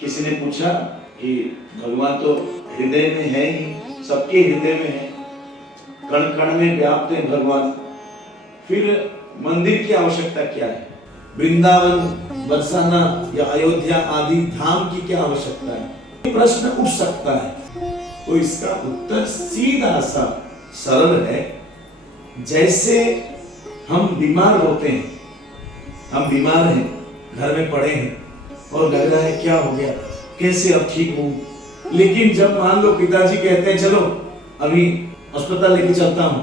किसी ने पूछा कि भगवान तो हृदय में है ही, सबके हृदय में है, कण कण में व्याप्त है भगवान, फिर मंदिर की आवश्यकता क्या है? वृंदावन, बरसाना या अयोध्या आदि धाम की क्या आवश्यकता है? ये प्रश्न उठ सकता है। तो इसका उत्तर सीधा सा सरल है। जैसे हम बीमार होते हैं, हम बीमार हैं, घर में पड़े हैं और लग रहा है क्या हो गया, कैसे अब ठीक हूं, लेकिन जब मान लो पिताजी कहते हैं चलो अभी अस्पताल लेके चलता हूं,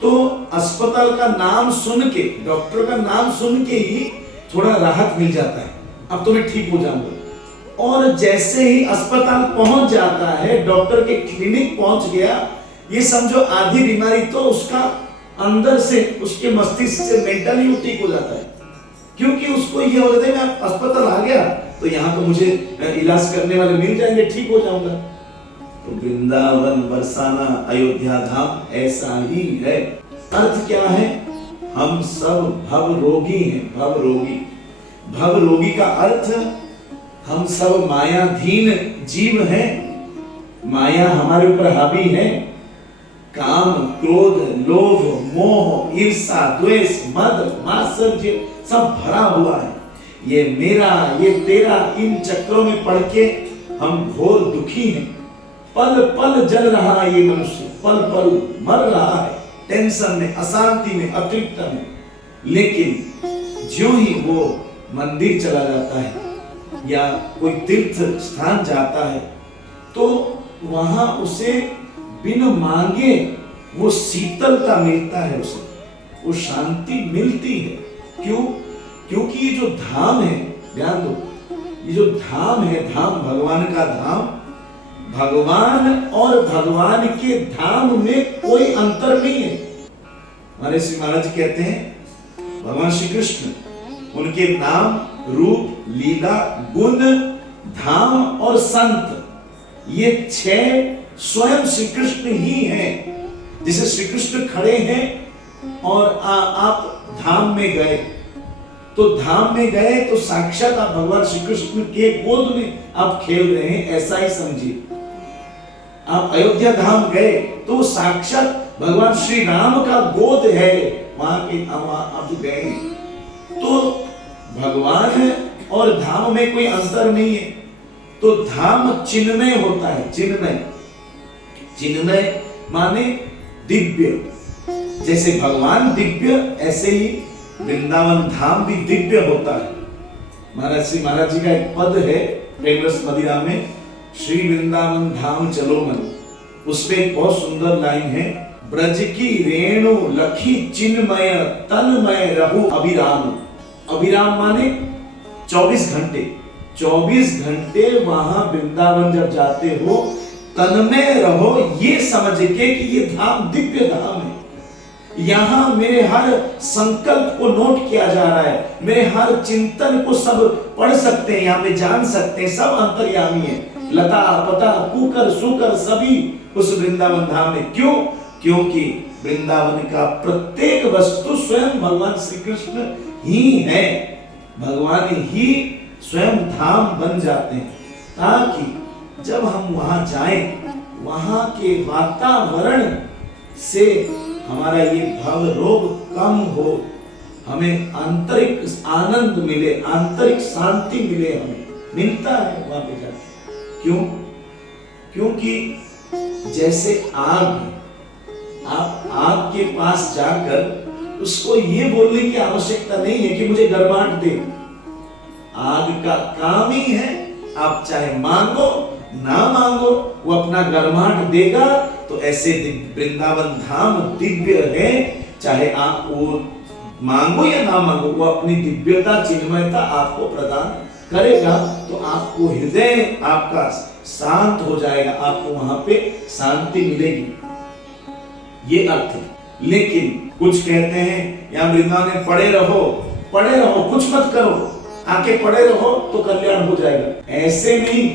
तो अस्पताल का नाम सुन के, डॉक्टर का नाम सुन के ही थोड़ा राहत मिल जाता है, अब तो मैं ठीक हो जाऊंगा। और जैसे ही अस्पताल पहुंच जाता है, डॉक्टर के क्लिनिक पहुंच गया, ये समझो आधी बीमारी तो उसका अंदर से, उसके मस्तिष्क से मेंटली वो ठीक हो जाता है, क्योंकि उसको ये हो जाता है मैं अस्पताल आ गया तो यहाँ तो मुझे इलाज करने वाले मिल जाएंगे, ठीक हो जाऊंगा। तो वृंदावन, बरसाना, अयोध्या धाम ऐसा ही है। अर्थ क्या है? हम सब भव रोगी हैं, भव रोगी। भव रोगी का अर्थ हम सब मायाधीन जीव हैं, माया हमारे ऊपर हावी है। काम, क्रोध, लोभ, मोह, ईर्ष्या, द्वेष, मद, मात्सर्य सब भरा हुआ है। ये मेरा, ये तेरा, इन चक्रों में पड़ के हम घोर दुखी हैं। पल पल जल रहा है ये मनुष्य, पल पल मर रहा है, टेंशन में, अशांति में, अतृप्त में। लेकिन ज्यों ही वो मंदिर चला जाता है या कोई तीर्थ स्थान जाता है, तो वहां उसे बिन मांगे वो शीतलता मिलता है, उसे वो शांति मिलती है। क्यों? क्योंकि ये जो धाम है, ध्यान दो, ये जो धाम है, धाम भगवान का धाम, भगवान और भगवान के धाम में कोई अंतर नहीं है। हमारे श्री महाराज कहते हैं भगवान श्री कृष्ण, उनके नाम, रूप, लीला, गुण, धाम और संत, ये 6 स्वयं श्री कृष्ण ही हैं। जैसे श्री कृष्ण खड़े हैं और आप धाम में गए, तो धाम में गए तो साक्षात आप भगवान श्री कृष्ण के गोद में आप खेल रहे हैं, ऐसा ही समझिए। आप अयोध्या धाम गए तो साक्षात भगवान श्री राम का गोद है, वहां के आप जो गए, तो भगवान और धाम में कोई अंतर नहीं है। तो धाम चिन्मय होता है, चिन्मय, चिन्मय माने दिव्य। जैसे भगवान दिव्य, ऐसे ही वृंदावन धाम भी दिव्य होता है। महाराज श्री महाराज जी का एक पद है प्रेम रस मदिरा में, श्री वृंदावन धाम चलो मन, उसमें एक बहुत सुंदर लाइन है, ब्रज की रेणु लखी चिन्मय तन्मय रहु अभिराम। अभिराम माने 24 घंटे, 24 घंटे वहां वृंदावन जब जाते हो, तन्मय रहो, ये समझ के कि ये धाम दिव्य धाम है। यहां मेरे हर संकल्प को नोट किया जा रहा है, मेरे हर चिंतन को सब पढ़ सकते हैं, यहाँ पे जान सकते हैं, सब अंतर्यामी है। लता पता कुकर सुकर सभी उस वृंदावन धाम में। क्यों? क्योंकि वृंदावन का प्रत्येक वस्तु स्वयं भगवान श्री कृष्ण ही है, भगवान ही स्वयं धाम बन जाते हैं, ताकि जब हम वहां जाएं, वहां के वातावरण से हमारा ये भव रोग कम हो, हमें आंतरिक आनंद मिले, आंतरिक शांति मिले, हमें मिलता है वहां पे जाके। क्यों? क्योंकि जैसे आग, आप आग के पास जाकर उसको ये बोलने की आवश्यकता नहीं है कि मुझे गर्माहट दे। आग का काम ही है, आप चाहे मांगो ना मांगो, वो अपना गर्माहट देगा। तो ऐसे वृंदावन धाम दिव्य है, चाहे आप वो मांगो या ना मांगो, वो अपनी दिव्यता, चिन्मयता आपको प्रदान करेगा। तो आपको हृदय आपका शांत हो जाएगा, आपको वहां पे शांति मिलेगी, ये अर्थ है। लेकिन कुछ कहते हैं यहाँ वृंदावन में पड़े रहो, पड़े रहो, कुछ मत करो, आके पड़े रहो तो कल्याण हो जाएगा। ऐसे नहीं,